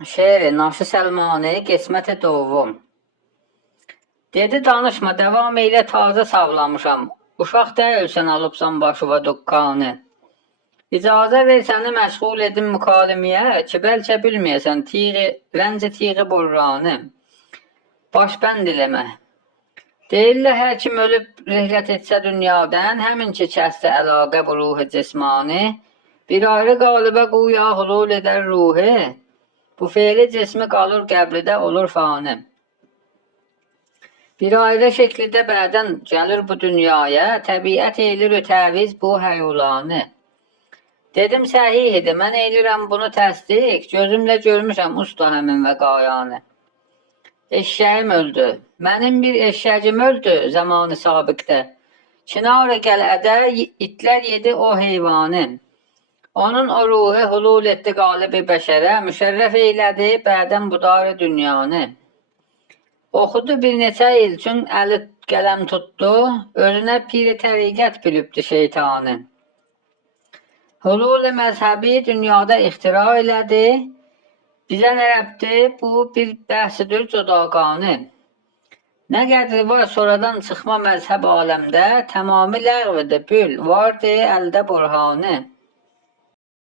Şeiri Naşı Səlmani qismət-i dovum. Dedi danışma, devam eyle, taze savlamışam. Uşaq deyilsən, alıbsan başıva dükkanı. İcazə ver səni məşğul edim mükalimiyə, ki bəlkə bilməyəsən rənci tiği burranı. Başbənd eləmə. Deyirlər, hər kim ölüb rəhlət etsə dünyadan, həmin ki kəsdi əlaqə bu ruhu cismani, bir ayrı qalibə quya hulul edər ruhi, bu feili cismi qalır qəbridə olur fani. Bir ayrı şəkildə bədən gəlir bu dünyaya, təbiət eylir ötəviz bu həyulanı. Dedim səhih idi, mən eylirəm bunu təsdiq, gözümlə görmüşəm usta həmin vəqayanı. Eşşəyim öldü, mənim bir eşşəcim öldü zamanı sabiqdə. Çinarə qələdə itlər yedi o heyvanı. Onun o ruhu hulul etdi qalibi bəşərə, müşərrəf eylədi bədən budarı dünyanı. Oxudu bir neçə il üçün əli qələm tutdu, özünə piri təriqət bilibdi şeytanı. Hulul məzhəbi dünyada ixtira elədi, bizə nə rəbdi, bu bir bəhsidir codaqanı. Nə qədri var sonradan çıxma məzhəb aləmdə, tamamı ləğvədə bül, vardı əldə burhanı.